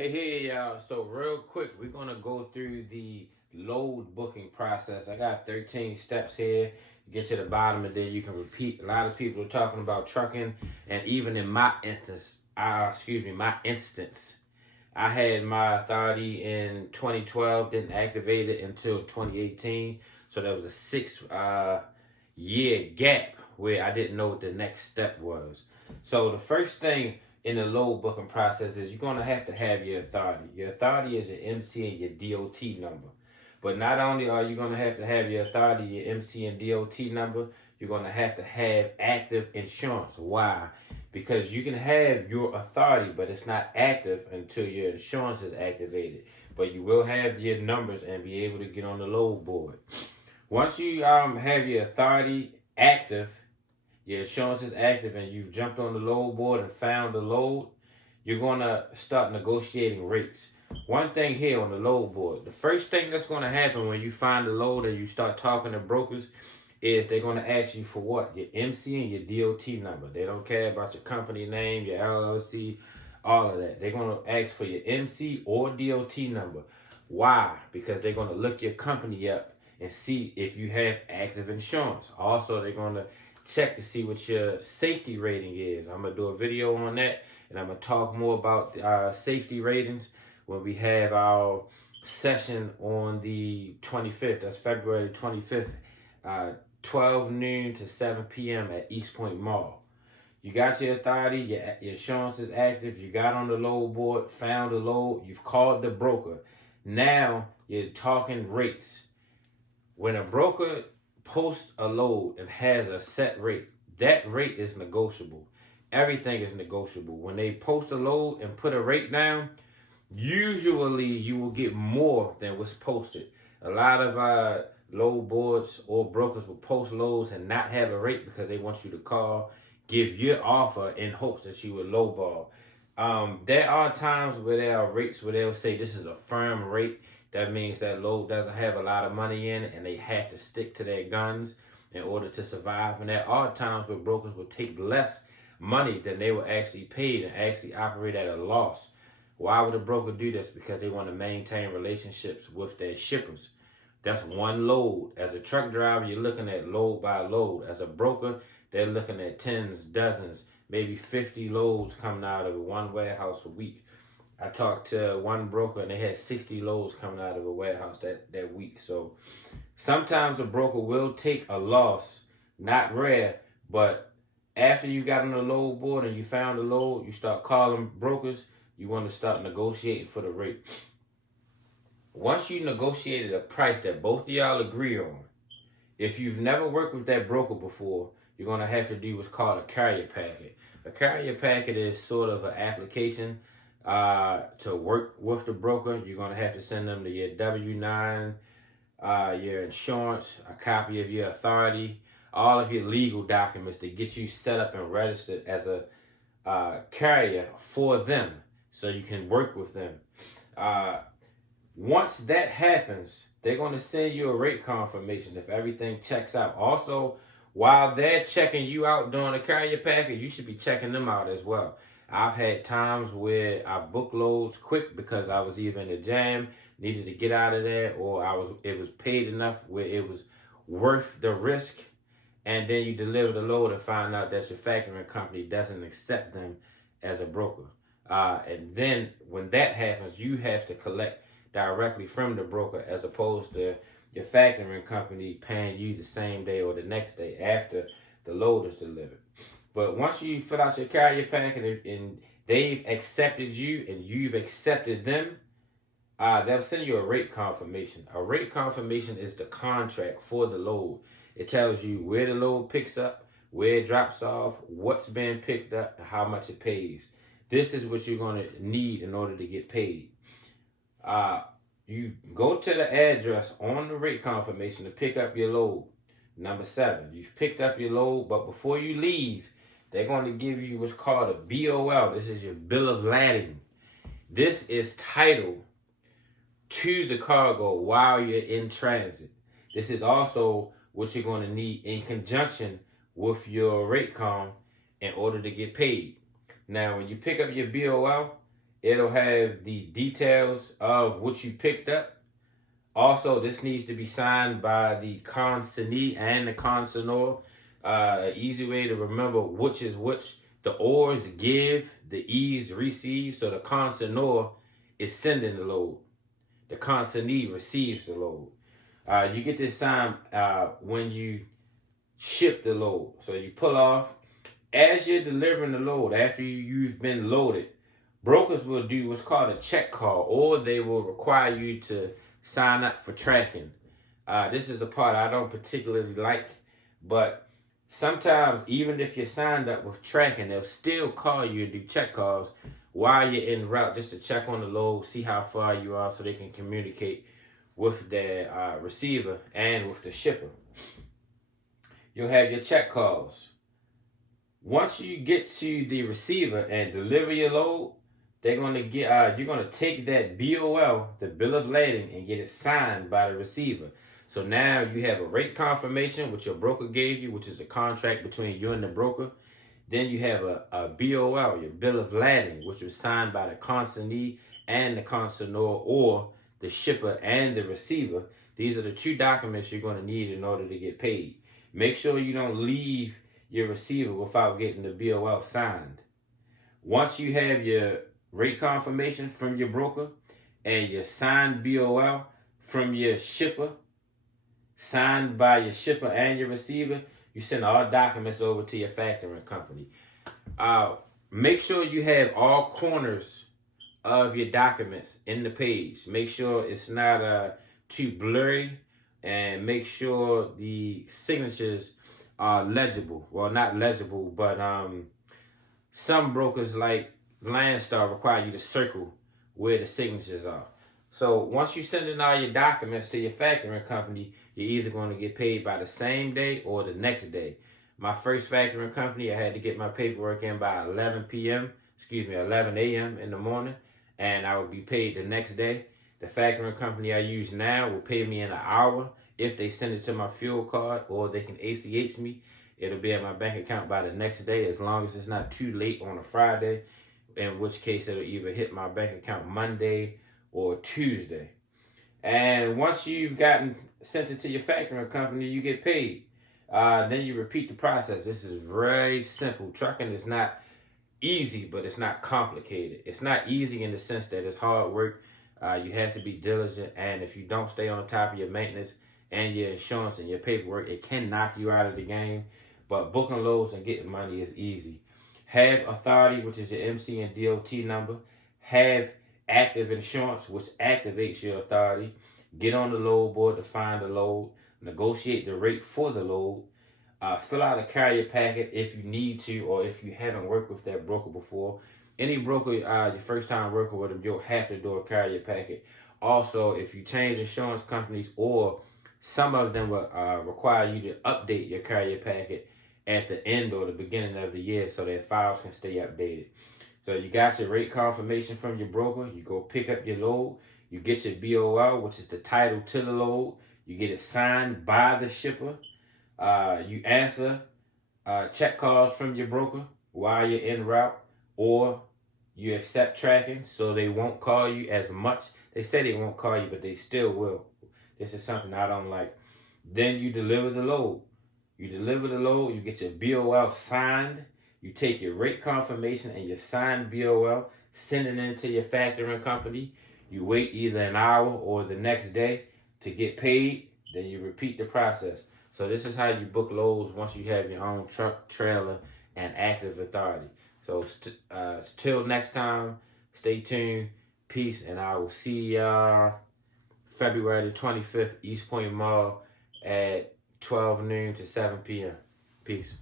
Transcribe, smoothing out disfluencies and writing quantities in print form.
Hey, y'all. So real quick, we're going to go through the load booking process. I got 13 steps here. You get to the bottom and then you can repeat. A lot of people are talking about trucking, and even in my instance, I had my authority in 2012, didn't activate it until 2018. So there was a 6 year gap where I didn't know what the next step was. So the first thing in the load booking process is you're going to have your authority. Your authority is your MC and your DOT number. But not only are you going to have your authority, your MC and DOT number, you're going to have active insurance. Why? Because you can have your authority, but it's not active until your insurance is activated. But you will have your numbers and be able to get on the load board. Once you have your authority active, your insurance is active, and you've jumped on the load board and found the load, you're going to start negotiating rates. One thing here on the load board, the first thing that's going to happen when you find the load and you start talking to brokers is they're going to ask you for what? Your MC and your DOT number. They don't care about your company name, your LLC, all of that. They're going to ask for your MC or DOT number. Why? Because they're going to look your company up and see if you have active insurance. Also, they're going to check to see what your safety rating is. I'm going to do a video on that, and I'm going to talk more about safety ratings when we have our session on the 25th. That's February 25th, 12 noon to 7 p.m. at East Point Mall. You got your authority, your insurance is active, you got on the load board, found the load, you've called the broker. Now you're talking rates. When a broker posts a load and has a set rate, that rate is negotiable. Everything is negotiable. When they post a load and put a rate down, usually you will get more than what's posted. A lot of load boards or brokers will post loads and not have a rate because they want you to call, give your offer in hopes that you will lowball. There are times where there are rates where they'll say this is a firm rate. That means that load doesn't have a lot of money in it and they have to stick to their guns in order to survive. And there are times where brokers will take less money than they were actually paid and actually operate at a loss. Why would a broker do this? Because they want to maintain relationships with their shippers. That's one load. As a truck driver, you're looking at load by load. As a broker, they're looking at tens, dozens, maybe 50 loads coming out of one warehouse a week. I talked to one broker and they had 60 loads coming out of a warehouse that week. So sometimes a broker will take a loss, not rare, but after you got on the load board and you found the load, you start calling brokers, you want to start negotiating for the rate. Once you negotiated a price that both of y'all agree on, if you've never worked with that broker before, you're going to have to do what's called a carrier packet. A carrier packet is sort of an application to work with the broker. You're going to have to send them to your W-9, your insurance, a copy of your authority, all of your legal documents to get you set up and registered as a carrier for them so you can work with them. Once that happens, they're going to send you a rate confirmation if everything checks out. Also, while they're checking you out during the carrier packet, you should be checking them out as well. I've had times where I've booked loads quick because I was either in a jam, needed to get out of there, or it was paid enough where it was worth the risk. And then you deliver the load and find out that your factoring company doesn't accept them as a broker. And then when that happens, you have to collect directly from the broker as opposed to your factoring company paying you the same day or the next day after the load is delivered. But once you fill out your carrier packet and they've accepted you and you've accepted them, they'll send you a rate confirmation. A rate confirmation is the contract for the load. It tells you where the load picks up, where it drops off, what's being picked up, and how much it pays. This is what you're going to need in order to get paid. You go to the address on the rate confirmation to pick up your load. Number 7, you've picked up your load, but before you leave, they're going to give you what's called a BOL. This is your bill of lading. This is title to the cargo while you're in transit. This is also what you're going to need in conjunction with your rate com in order to get paid. Now, when you pick up your BOL, It'll have the details of what you picked up. Also, this needs to be signed by the consignee and the consignor. An easy way to remember which is which. The O's give, the E's receive. So the consignor is sending the load. The consignee receives the load. You get this signed when you ship the load. So you pull off. As you're delivering the load, after you've been loaded, brokers will do what's called a check call, or they will require you to sign up for tracking. This is the part I don't particularly like, but sometimes even if you're signed up with tracking, they'll still call you and do check calls while you're en route just to check on the load, see how far you are so they can communicate with the receiver and with the shipper. You'll have your check calls. Once you get to the receiver and deliver your load, they're gonna get you're gonna take that BOL, the bill of lading, and get it signed by the receiver. So now you have a rate confirmation, which your broker gave you, which is a contract between you and the broker. Then you have a BOL, your bill of lading, which was signed by the consignee and the consignor, or the shipper and the receiver. These are the two documents you're gonna need in order to get paid. Make sure you don't leave your receiver without getting the BOL signed. Once you have your rate confirmation from your broker and your signed BOL from your shipper, signed by your shipper and your receiver, you send all documents over to your factoring company. Make sure you have all corners of your documents in the page. Make sure it's not too blurry, and make sure the signatures are legible. Well, not legible, but some brokers like Landstar require you to circle where the signatures are. So once you send in all your documents to your factoring company, you're either going to get paid by the same day or the next day. My first factoring company, I had to get my paperwork in by 11 a.m. in the morning, and I would be paid the next day. The factoring company I use now will pay me in an hour if they send it to my fuel card, or they can ACH me. It'll be in my bank account by the next day, as long as it's not too late on a Friday, in which case it'll either hit my bank account Monday or Tuesday. And once you've sent it to your factoring company, you get paid. Then you repeat the process. This is very simple. Trucking is not easy, but it's not complicated. It's not easy in the sense that it's hard work. You have to be diligent, and if you don't stay on top of your maintenance and your insurance and your paperwork, it can knock you out of the game. But booking loads and getting money is easy. Have authority, which is your MC and DOT number. Have active insurance, which activates your authority. Get on the load board to find the load. Negotiate the rate for the load. Fill out a carrier packet if you need to, or if you haven't worked with that broker before. Any broker, your first time working with them, you'll have to do a carrier packet. Also, if you change insurance companies, or some of them will require you to update your carrier packet at the end or the beginning of the year so that files can stay updated. So you got your rate confirmation from your broker. You go pick up your load. You get your BOL, which is the title to the load. You get it signed by the shipper. You answer check calls from your broker while you're en route, or you accept tracking, so they won't call you as much. They say they won't call you, but they still will. This is something I don't like. Then you deliver the load. You deliver the load, you get your BOL signed. You take your rate confirmation and your signed BOL, send it into your factoring company. You wait either an hour or the next day to get paid. Then you repeat the process. So this is how you book loads once you have your own truck, trailer, and active authority. So till next time, stay tuned. Peace, and I will see y'all February the 25th, East Point Mall at 12 noon to 7 p.m. Peace.